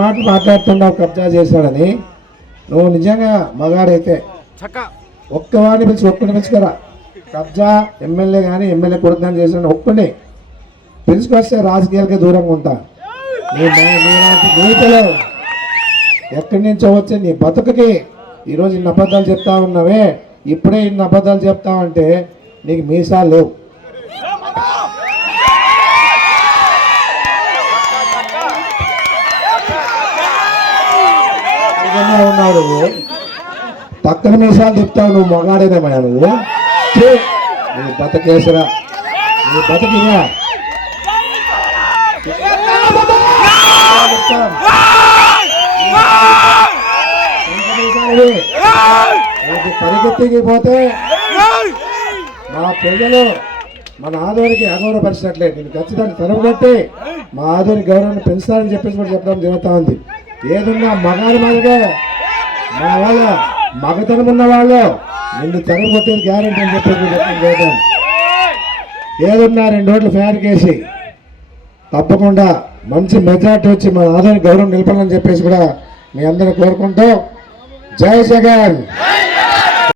మాట మాట్లాడుతున్నావు కబ్జా చేశాడని. నువ్వు నిజంగా మగాడైతే ఒక్క వాడిని పిలిచి ఒక్కడిని పిలుచుకోరా. కబ్జా ఎమ్మెల్యే కానీ ఎమ్మెల్యే కొడుకు కానీ చేసిన ఒక్కడే పిలుచుకొస్తే రాజకీయాలకే దూరంగా ఉంటా. నీతలు ఎక్కడి నుంచో వచ్చే నీ బతుకుకి ఈరోజు ఇన్ని అబద్ధాలు చెప్తా ఉన్నావే ఇప్పుడే ఇన్ని అబద్ధాలు చెప్తావంటే నీకు మీసాలు లేవు. నిజంగా ఉన్నావు నువ్వు పక్కన మీసాలు చెప్తావు నువ్వు మొగాడేనేమయ్యా నువ్వు? ఛీ! నీ బతకేసరా. నీ బతకినా పరిగెత్తికి పోతే మా ప్రజలు మన ఆదోనికి అగౌరవపరిచినట్లే. నేను ఖచ్చితంగా తరగబట్టి మా ఆదోరి గౌరవాన్ని పెంచుతారని చెప్పేసి కూడా చెప్పడం జరుగుతూ ఉంది. ఏదున్నా మగాడి మాదిరే మన వాళ్ళ మగతనం ఉన్న వాళ్ళు నిన్ను తరగబట్టేది గ్యారెంటీ అని చెప్పేసి కూడా చెప్పడం ఏదున్నా రెండు రోడ్లు ఫ్యాన్ కేసి తప్పకుండా మంచి మెజార్టీ వచ్చి మన ఆదాయ గౌరవం నిలపాలని చెప్పేసి కూడా మీ అందరిని కోరుకుంటూ జై జగన్!